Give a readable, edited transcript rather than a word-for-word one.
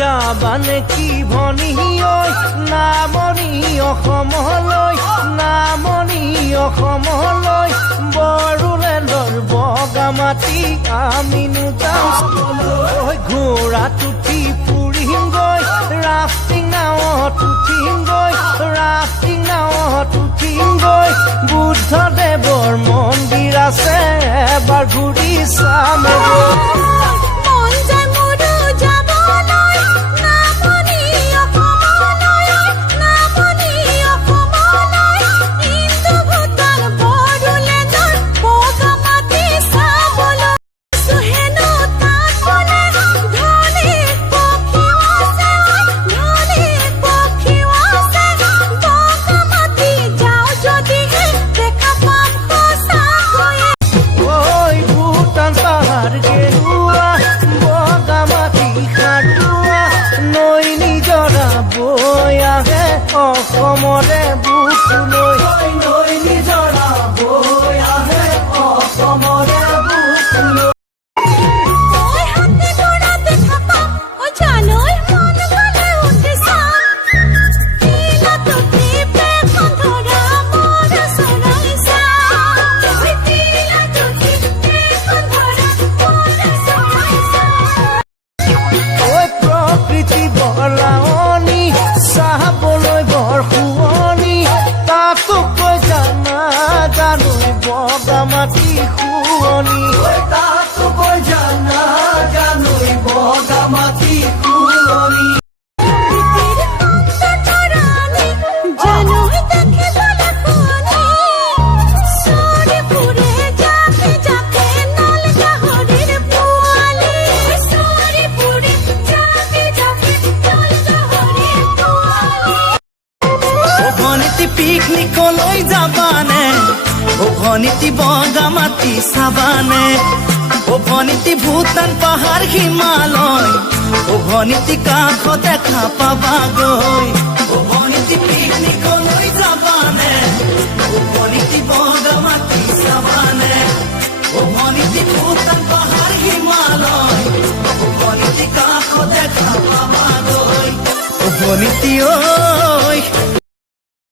যাবানে কি ভনী ঐ নামনি অসমলৈ নামনি অসমলৈ বড়োলেণ্ডৰ বগা মাটি আমিনো যাওঁ ঘোঁৰাত উঠি ফুৰিমগৈ ৰাফটিং নাৱত উঠিমগৈ ৰাফটিং নাৱত উঠিমগৈ বুদ্ধদেৱৰ মন্দিৰ আছে এবাৰ ঘূৰি চামগৈ অসমৰে বুকুলৈ নৈ নিজৰা বৈ আহে অসমৰে বুকুলৈ প্ৰকৃতি বলাৱনী চাবলৈ বৰ শুৱনি তাতোকৈ জানা জানৈ বগা মাটি শুৱনি তাতোকৈ জানা জানৈ বগা মাটি শুৱনি পিকনিকলৈ যাবানে ভনীতি বগা মাটি চাবানে ভনীতি ভূটান পাহাৰ হিমালয় ভনীতি কাষ দেখা পাবাগৈ ভনীতি পিকনিকলৈ যাবানে ভনীতি বগা মাটি চাবানে ভনীতি ভূটান পাহাৰ হিমালয় ভনীতি কাষ দেখা পাবাগৈ ভনীতি